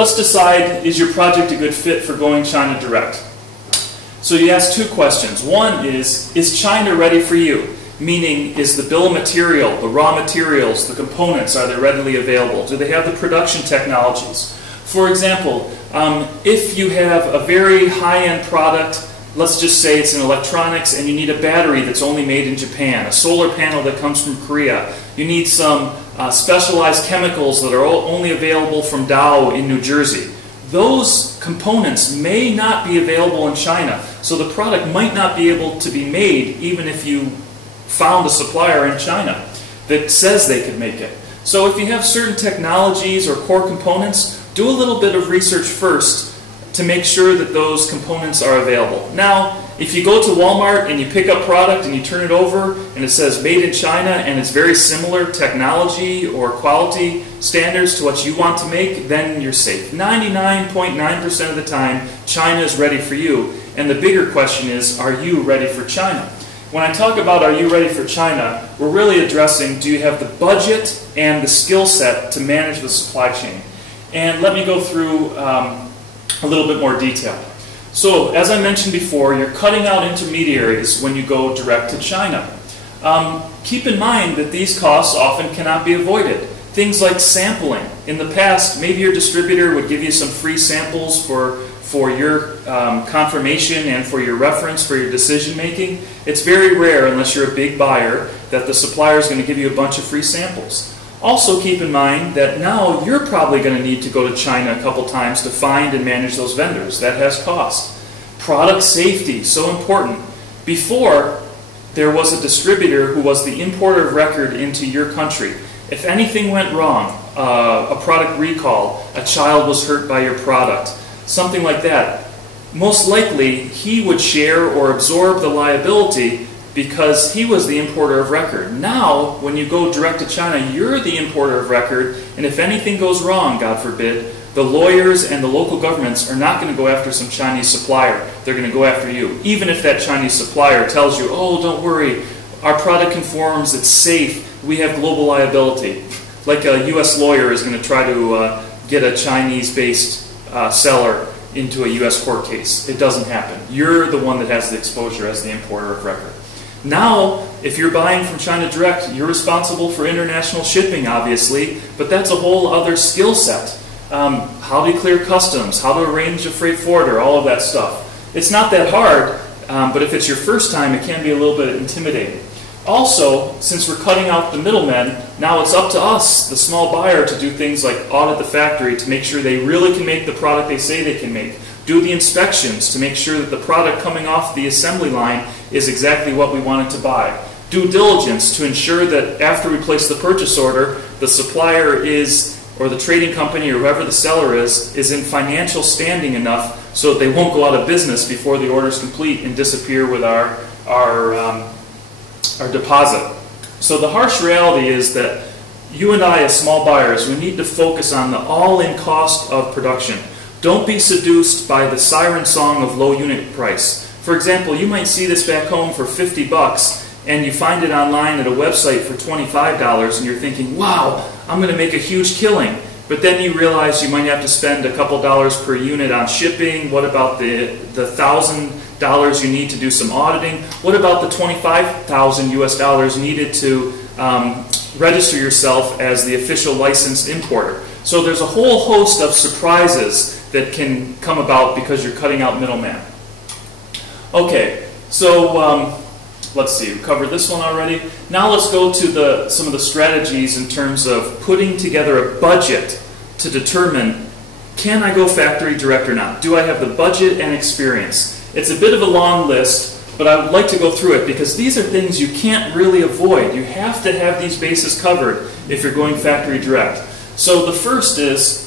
let's decide, is your project a good fit for going China direct? So you ask two questions. One is China ready for you? Meaning, is the bill of material, the raw materials, the components, are they readily available? Do they have the production technologies? For example, if you have a very high-end product, let's just say it's in electronics and you need a battery that's only made in Japan, a solar panel that comes from Korea, you need some specialized chemicals that are only available from Dow in New Jersey. Those components may not be available in China, so the product might not be able to be made even if you found a supplier in China that says they could make it. So if you have certain technologies or core components, do a little bit of research first to make sure that those components are available. Now, if you go to Walmart and you pick up product and you turn it over and it says made in China and it's very similar technology or quality standards to what you want to make, then you're safe. 99.9% of the time, China is ready for you. And the bigger question is, are you ready for China? When I talk about are you ready for China, we're really addressing, do you have the budget and the skill set to manage the supply chain? And let me go through a little bit more detail. So, as I mentioned before, you're cutting out intermediaries when you go direct to China. Keep in mind that these costs often cannot be avoided. Things like sampling. In the past, maybe your distributor would give you some free samples for your confirmation and for your reference, for your decision making. It's very rare, unless you're a big buyer, that the supplier is going to give you a bunch of free samples. Also keep in mind that now you're probably going to need to go to China a couple times to find and manage those vendors. That has cost. Product safety, so important. Before, there was a distributor who was the importer of record into your country. If anything went wrong, a product recall, a child was hurt by your product, something like that, most likely he would share or absorb the liability because he was the importer of record. Now, when you go direct to China, you're the importer of record, and if anything goes wrong, God forbid, the lawyers and the local governments are not going to go after some Chinese supplier. They're going to go after you. Even if that Chinese supplier tells you, oh, don't worry, our product conforms, it's safe, we have global liability. Like a U.S. lawyer is going to try to get a Chinese-based seller into a U.S. court case. It doesn't happen. You're the one that has the exposure as the importer of record. Now, if you're buying from China direct, you're responsible for international shipping, obviously, but that's a whole other skill set. How to clear customs, how to arrange a freight forwarder, all of that stuff. It's not that hard, but if it's your first time, it can be a little bit intimidating. Also, since we're cutting out the middlemen, now it's up to us, the small buyer, to do things like audit the factory to make sure they really can make the product they say they can make. Do the inspections to make sure that the product coming off the assembly line is exactly what we wanted to buy. Due diligence to ensure that after we place the purchase order, the supplier is, or the trading company or whoever the seller is in financial standing enough so that they won't go out of business before the order is complete and disappear with our deposit. So the harsh reality is that you and I as small buyers, we need to focus on the all-in cost of production. Don't be seduced by the siren song of low unit price. For example, you might see this back home for 50 bucks and you find it online at a website for $25 and you're thinking, wow, I'm going to make a huge killing. But then you realize you might have to spend a couple dollars per unit on shipping. What about the $1,000 you need to do some auditing? What about the 25,000 US dollars needed to register yourself as the official licensed importer? So there's a whole host of surprises that can come about because you're cutting out middleman. Okay, so let's see, we covered this one already. Now let's go to some of the strategies in terms of putting together a budget to determine, can I go factory direct or not? Do I have the budget and experience? It's a bit of a long list, but I would like to go through it because these are things you can't really avoid. You have to have these bases covered if you're going factory direct. So the first is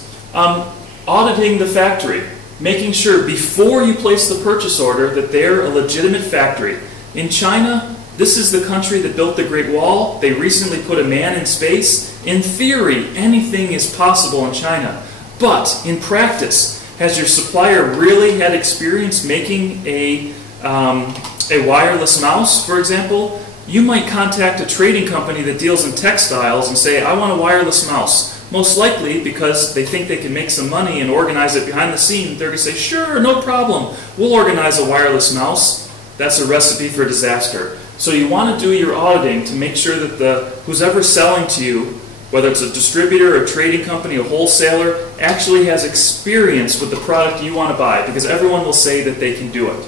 auditing the factory, making sure before you place the purchase order that they're a legitimate factory. In China, this is the country that built the Great Wall. They recently put a man in space. In theory, anything is possible in China. But in practice, has your supplier really had experience making a wireless mouse, for example? You might contact a trading company that deals in textiles and say, I want a wireless mouse. Most likely, because they think they can make some money and organize it behind the scene, they're going to say, sure, no problem, we'll organize a wireless mouse. That's a recipe for disaster. So you want to do your auditing to make sure that who's ever selling to you, whether it's a distributor, a trading company, a wholesaler, actually has experience with the product you want to buy, because everyone will say that they can do it.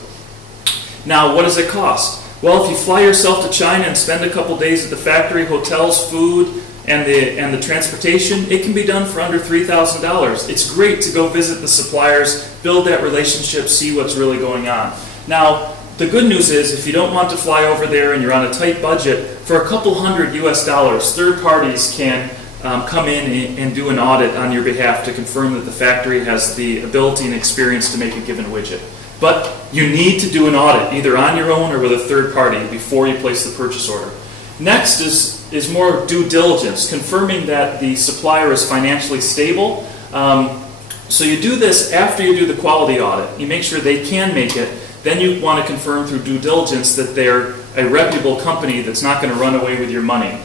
Now, what does it cost? Well, if you fly yourself to China and spend a couple days at the factory, hotels, food, and the transportation, it can be done for under $3,000. It's great to go visit the suppliers, build that relationship, see what's really going on. Now, the good news is, if you don't want to fly over there and you're on a tight budget, for a couple $100 US, third parties can come in and do an audit on your behalf to confirm that the factory has the ability and experience to make a given widget. But you need to do an audit, either on your own or with a third party, before you place the purchase order. Next is more due diligence, confirming that the supplier is financially stable. So you do this after you do the quality audit. You make sure they can make it. Then you want to confirm through due diligence that they're a reputable company that's not going to run away with your money.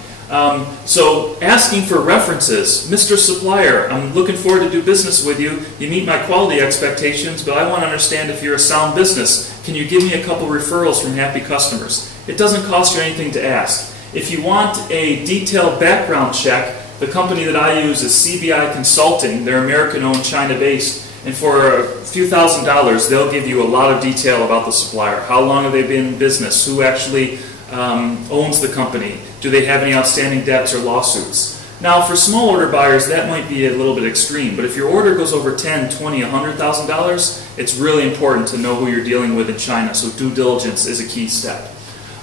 So asking for references. Mr. Supplier, I'm looking forward to do business with you. You meet my quality expectations, but I want to understand if you're a sound business. Can you give me a couple referrals from happy customers? It doesn't cost you anything to ask. If you want a detailed background check, the company that I use is CBI Consulting. They're American-owned, China-based. And for a few $1,000s, they'll give you a lot of detail about the supplier. How long have they been in business? Who actually owns the company? Do they have any outstanding debts or lawsuits? Now, for small order buyers, that might be a little bit extreme. But if your order goes over $10,000, $20,000, $100,000, it's really important to know who you're dealing with in China. So due diligence is a key step.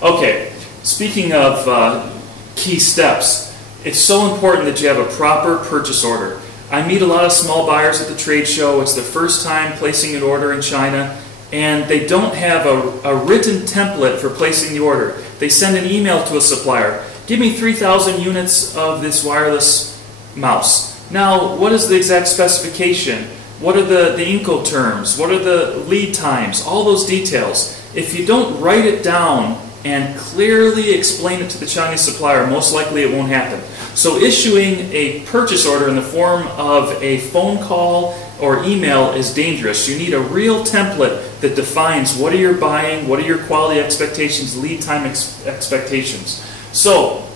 Okay, speaking of key steps, it's so important that you have a proper purchase order. I meet a lot of small buyers at the trade show. It's their first time placing an order in China, and they don't have a written template for placing the order. They send an email to a supplier. Give me 3,000 units of this wireless mouse. Now, what is the exact specification? What are the Incoterms? What are the lead times? All those details. If you don't write it down and clearly explain it to the Chinese supplier, most likely it won't happen. So issuing a purchase order in the form of a phone call or email is dangerous. You need a real template that defines what are you buying, what are your quality expectations, lead time expectations. So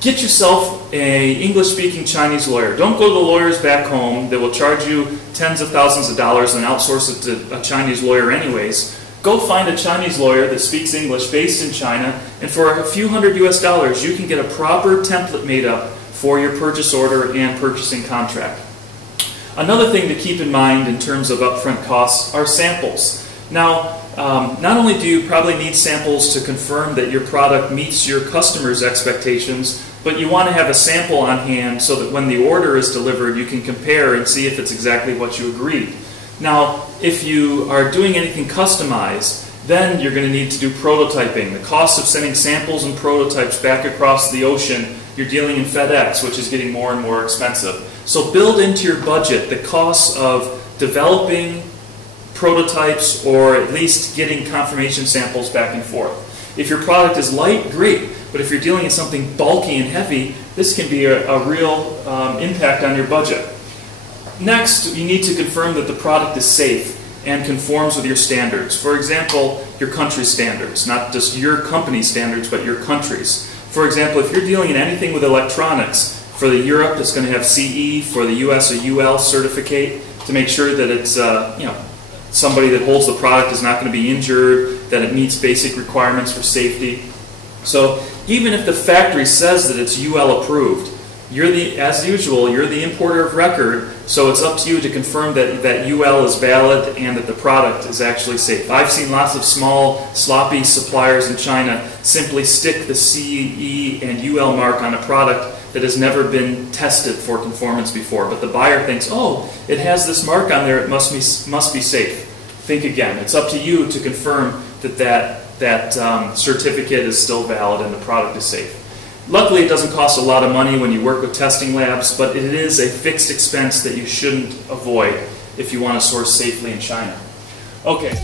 get yourself an English-speaking Chinese lawyer. Don't go to the lawyers back home that will charge you tens of thousands of dollars and outsource it to a Chinese lawyer anyways. Go find a Chinese lawyer that speaks English based in China, and for a few $100 US, you can get a proper template made up for your purchase order and purchasing contract. Another thing to keep in mind in terms of upfront costs are samples. Now, not only do you probably need samples to confirm that your product meets your customer's expectations, but you want to have a sample on hand so that when the order is delivered, you can compare and see if it's exactly what you agreed. Now, if you are doing anything customized, then you're going to need to do prototyping. The cost of sending samples and prototypes back across the ocean, you're dealing in FedEx, which is getting more and more expensive. So build into your budget the costs of developing prototypes or at least getting confirmation samples back and forth. If your product is light, great. But if you're dealing in something bulky and heavy, this can be a real impact on your budget. Next, you need to confirm that the product is safe and conforms with your standards. For example, your country's standards, not just your company's standards, but your country's. For example, if you're dealing in anything with electronics, for the Europe, it's going to have CE, for the US, a UL certificate to make sure that it's somebody that holds the product is not going to be injured, that it meets basic requirements for safety. So even if the factory says that it's UL approved, as usual, you're the importer of record, so it's up to you to confirm that UL is valid and that the product is actually safe. I've seen lots of small, sloppy suppliers in China simply stick the CE and UL mark on a product that has never been tested for conformance before. But the buyer thinks, oh, it has this mark on there, it must be safe. Think again. It's up to you to confirm that certificate is still valid and the product is safe. Luckily, it doesn't cost a lot of money when you work with testing labs, but it is a fixed expense that you shouldn't avoid if you want to source safely in China. Okay.